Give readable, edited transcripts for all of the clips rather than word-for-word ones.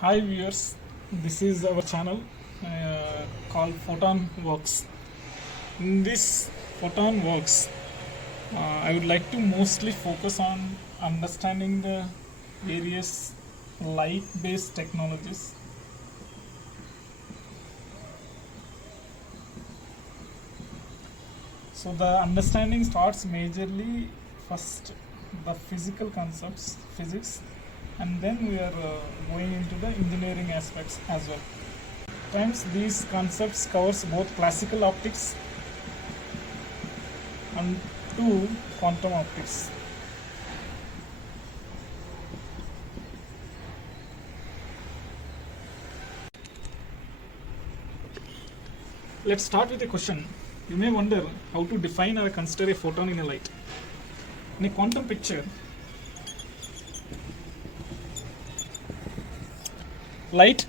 Hi viewers, this is our channel called Photon Works. In this Photon Works, I would like to mostly focus on understanding the various light-based technologies. So the understanding starts majorly first the physical concepts, physics, and then we are going into the engineering aspects as well. Sometimes these concepts covers both classical optics and two quantum optics. Let's start with a question. You may wonder how to define or consider a photon in a light. In a quantum picture, light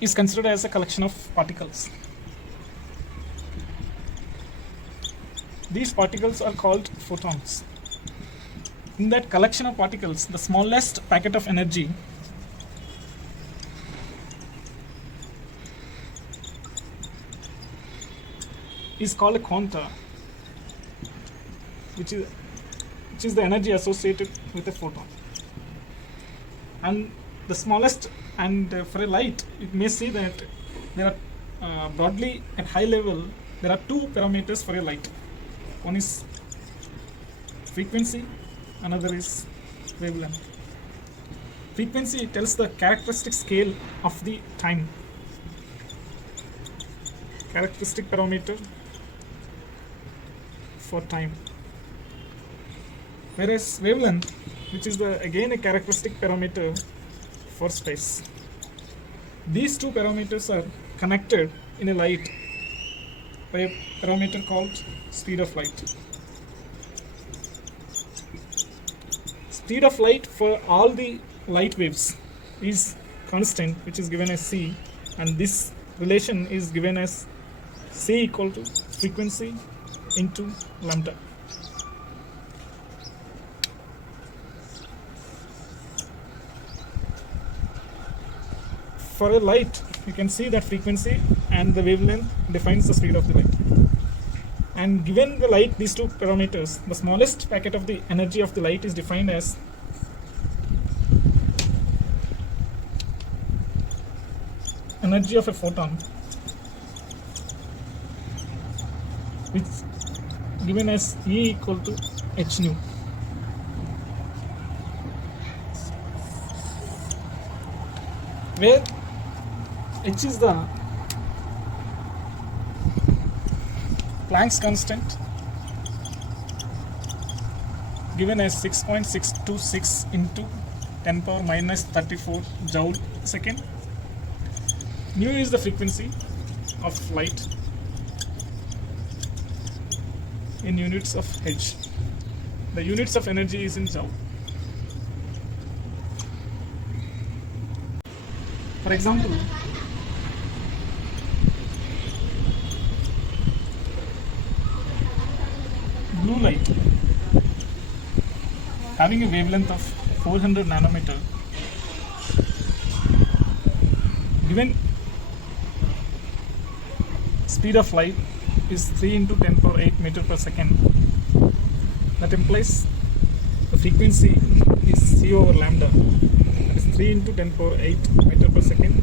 is considered as a collection of particles. These particles are called photons. In that collection of particles, the smallest packet of energy is called a quanta, which is the energy associated with a photon. And the smallest, and for a light, it may say that there are broadly at high level there are two parameters for a light. One is frequency, another is wavelength. Frequency tells the characteristic scale of the time, characteristic parameter for time, whereas wavelength, which is again a characteristic parameter for space. These two parameters are connected in a light by a parameter called speed of light. Speed of light for all the light waves is constant, which is given as c, and this relation is given as c equal to frequency into lambda. For a light, you can see that frequency and the wavelength defines the speed of the light. And given the light these two parameters, the smallest packet of the energy of the light is defined as energy of a photon, which is given as E equal to h nu. Where h is the Planck's constant, given as 6.626 into 10 power minus 34 joule second. Nu is the frequency of light in units of H. The units of energy is in joule. For example, blue light having a wavelength of 400 nanometer, given speed of light is 3 into 10 power 8 meter per second. That implies the frequency is c over lambda, that is 3 into 10 power 8 meter per second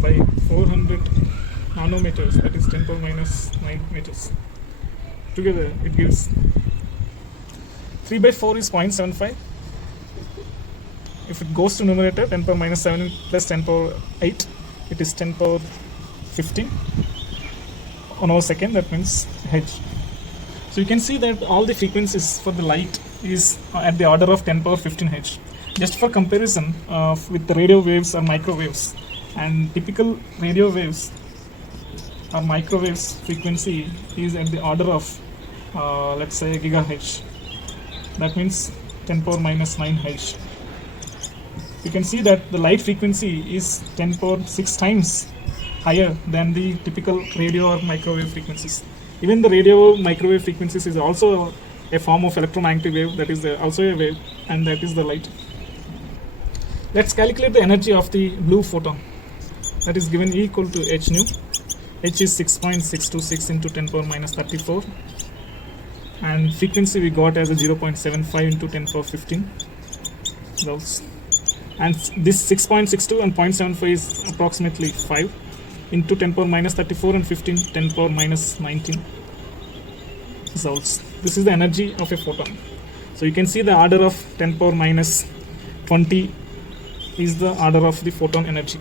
by 400 nanometers, that is 10 power minus 9 meters. Together it gives 3 by 4 is 0.75. If it goes to numerator, 10 power minus 7 plus 10 power 8, it is 10 power 15 on our second, that means H. So you can see that all the frequencies for the light is at the order of 10 power 15 H. Just for comparison with the radio waves or microwaves, and typical radio waves or microwaves frequency is at the order of let's say gigahertz. That means 10 power minus 9 H. You can see that the light frequency is 10 power 6 times higher than the typical radio or microwave frequencies. Even the radio microwave frequencies is also a form of electromagnetic wave, that is also a wave, and that is the light. Let's calculate the energy of the blue photon. That is given E equal to h nu. H is 6.626 into 10 power minus 34, and frequency we got as a 0.75 into 10 power 15 joules. And this 6.62 and 0.75 is approximately 5 into 10 power minus 34 and 15 10 power minus 19 joules. This is the energy of a photon. So you can see the order of 10 power minus 20 is the order of the photon energy.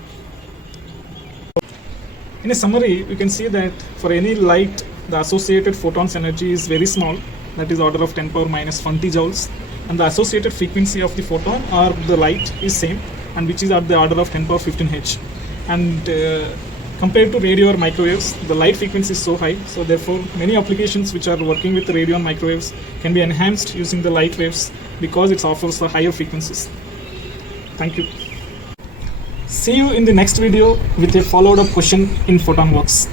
In a summary, you can see that for any light, the associated photon's energy is very small, that is order of 10 power minus 20 joules, and the associated frequency of the photon or the light is same, and which is at the order of 10 power 15 Hz. And compared to radio or microwaves, the light frequency is so high, so therefore many applications which are working with radio and microwaves can be enhanced using the light waves because it offers the higher frequencies. Thank you. See you in the next video with a followed up question in Photon Works.